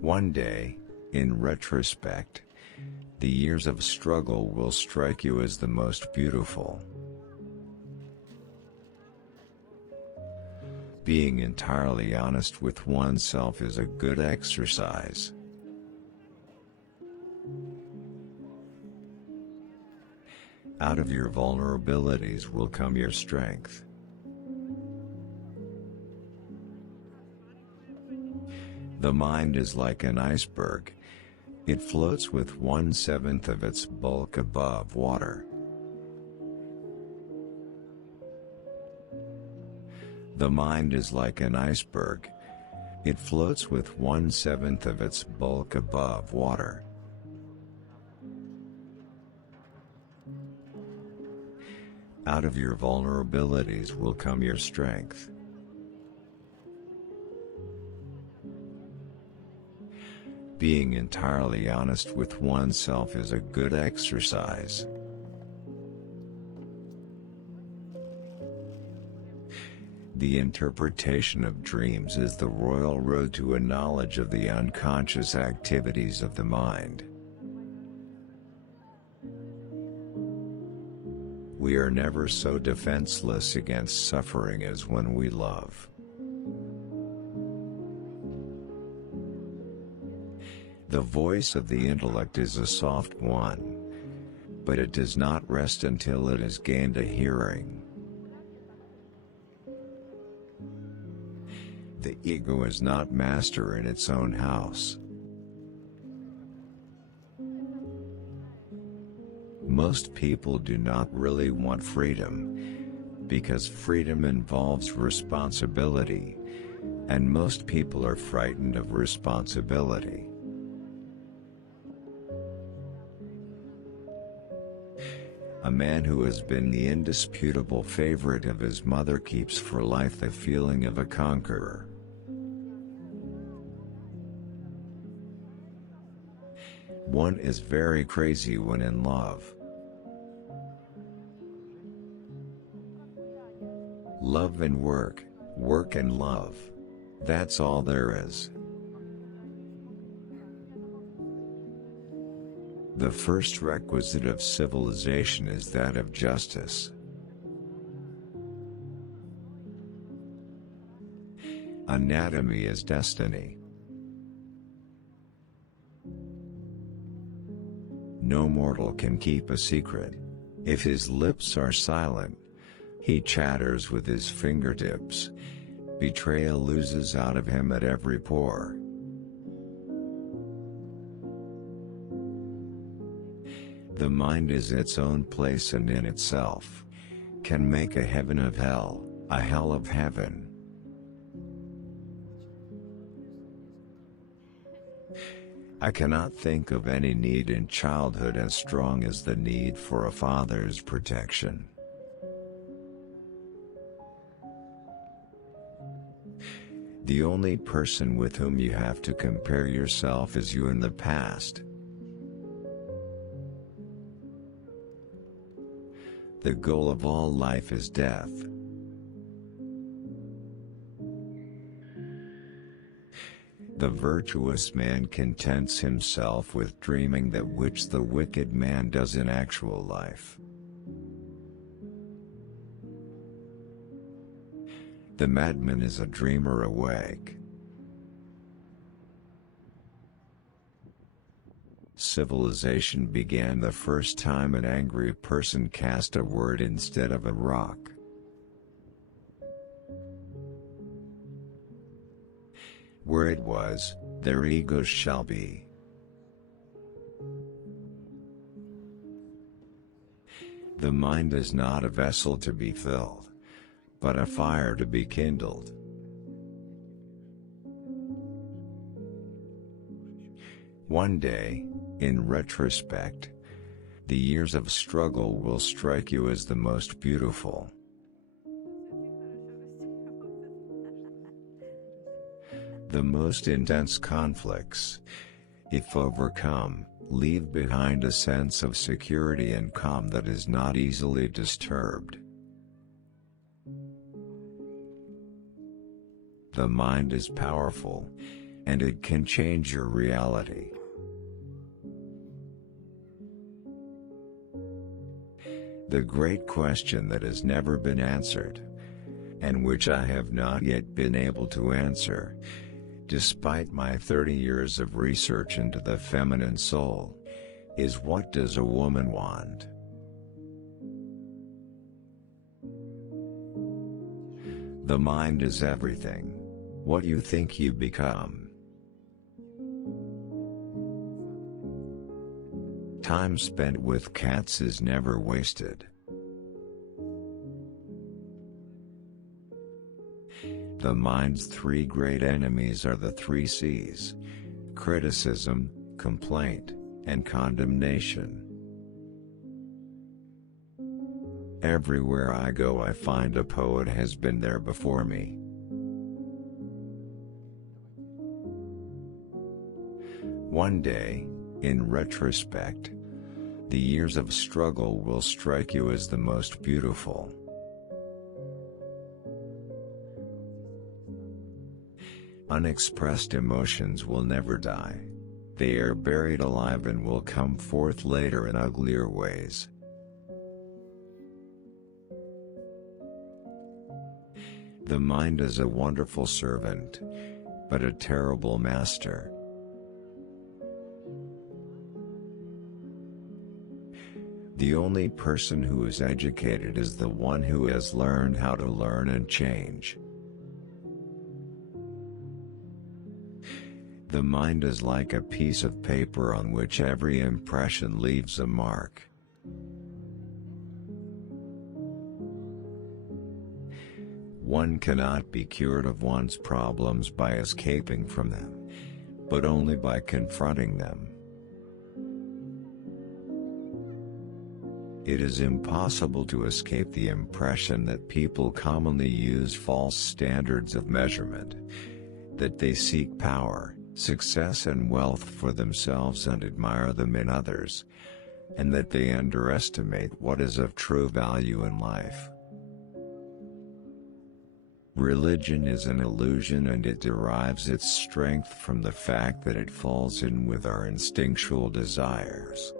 One day, in retrospect, the years of struggle will strike you as the most beautiful. Being entirely honest with oneself is a good exercise. Out of your vulnerabilities will come your strength. The mind is like an iceberg. It floats with 1/7 of its bulk above water. The mind is like an iceberg. It floats with 1/7 of its bulk above water. Out of your vulnerabilities will come your strength. Being entirely honest with oneself is a good exercise. The interpretation of dreams is the royal road to a knowledge of the unconscious activities of the mind. We are never so defenseless against suffering as when we love. The voice of the intellect is a soft one, but it does not rest until it has gained a hearing. The ego is not master in its own house. Most people do not really want freedom, because freedom involves responsibility, and most people are frightened of responsibility. A man who has been the indisputable favorite of his mother keeps for life the feeling of a conqueror. One is very crazy when in love. Love and work, work and love. That's all there is. The first requisite of civilization is that of justice. Anatomy is destiny. No mortal can keep a secret. If his lips are silent, he chatters with his fingertips. Betrayal oozes out of him at every pore. The mind is its own place and in itself can make a heaven of hell, a hell of heaven. I cannot think of any need in childhood as strong as the need for a father's protection. The only person with whom you have to compare yourself is you in the past. The goal of all life is death. The virtuous man contents himself with dreaming that which the wicked man does in actual life. The madman is a dreamer awake. Civilization began the first time an angry person cast a word instead of a rock. Where it was, their egos shall be. The mind is not a vessel to be filled, but a fire to be kindled. One day, in retrospect, the years of struggle will strike you as the most beautiful. The most intense conflicts, if overcome, leave behind a sense of security and calm that is not easily disturbed. The mind is powerful, and it can change your reality. The great question that has never been answered, and which I have not yet been able to answer, despite my 30 years of research into the feminine soul, is what does a woman want? The mind is everything. What you think you become. Time spent with cats is never wasted. The mind's three great enemies are the three C's: criticism, complaint, and condemnation. Everywhere I go I find a poet has been there before me. One day, in retrospect, the years of struggle will strike you as the most beautiful. Unexpressed emotions will never die. They are buried alive and will come forth later in uglier ways. The mind is a wonderful servant, but a terrible master. The only person who is educated is the one who has learned how to learn and change. The mind is like a piece of paper on which every impression leaves a mark. One cannot be cured of one's problems by escaping from them, but only by confronting them. It is impossible to escape the impression that people commonly use false standards of measurement, that they seek power, success and wealth for themselves and admire them in others, and that they underestimate what is of true value in life. Religion is an illusion, and it derives its strength from the fact that it falls in with our instinctual desires.